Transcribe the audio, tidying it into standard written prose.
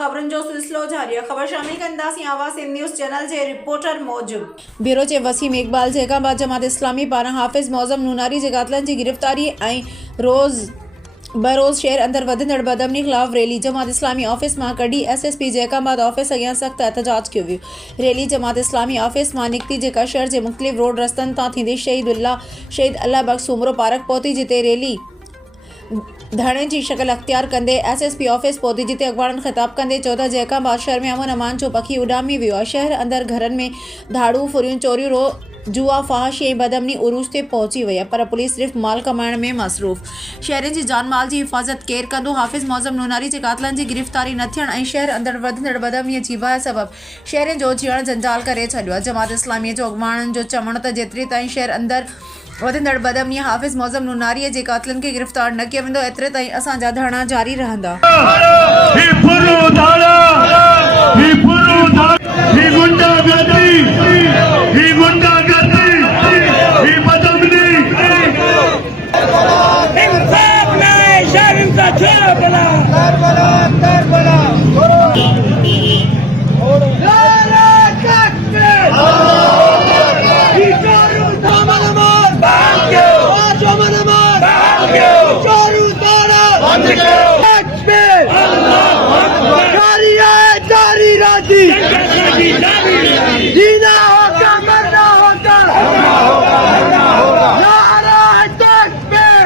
खबरन जो सिलसिलो जारी है। खबर शामिल कंदासीं आवाज़ न्यूज़ चैनल जे रिपोर्टर मौजूद ब्यूरो चे वसीम इकबाल जैकाबाद जमात इस्लामी पारां हाफ़िज़ मौज़म नूनारी जे कातलनि जी गिरफ़्तारी ऐं बरोज़ शहर अंदर वधंदड़ बदअमनी ख़िलाफ़ रैली जमात इस्लामी ऑफिस मां कढी SSP जैकाबाद ऑफिस अॻियां सख़्त एहतजाज कयो वियो। रैली जमात इस्लामी ऑफिस मां निकिती जेका शहर जे मुख़्तलिफ़ रोड रस्तनि तां थींदे शहीद अल्लाह बख़्श सूमरो पार्क पहुती, जिते रैली धरणे जी शक्ल अख्तियार कंदे SSP ऑफिस पहुती, जिते अखबारनि ख़िताब कंदे चयो त जैकाबाद शहर में अमन अमान जो पखी उॾामी वियो आहे। शहर अंदर घरनि में धाड़ू फुरियूं चोरियूं जुआ फहाशी ऐं बदअमनी उरूज ते पहुची वई आहे, पर पुलिस सिर्फ़ माल कमाइण में मसरूफ़। शहरनि जी जान माल जी हिफ़ाज़त केरु कंदो? हाफ़िज़ मौज़म नूनारी जे कातलनि जी गिरफ़्तारी न थियण ऐं शहर अंदर वधंदड़ बदअमनीअ जी बाहि सबबि शहरनि जो जीअण जंजाल करे छॾियो आहे। जमात इस्लामीअ जो अॻुवाणनि जो चवणु त जेतिरे ताईं शहर अंदर वधंदड़ बदअमनीअ हाफ़िज़ मौज़म नूनारीअ जे कातलनि खे गिरफ़्तार न कयो वेंदो, एतिरे ताईं असांजा धरना जारी रहंदा। जीना होगा मरना होगा, नारा तकबीर।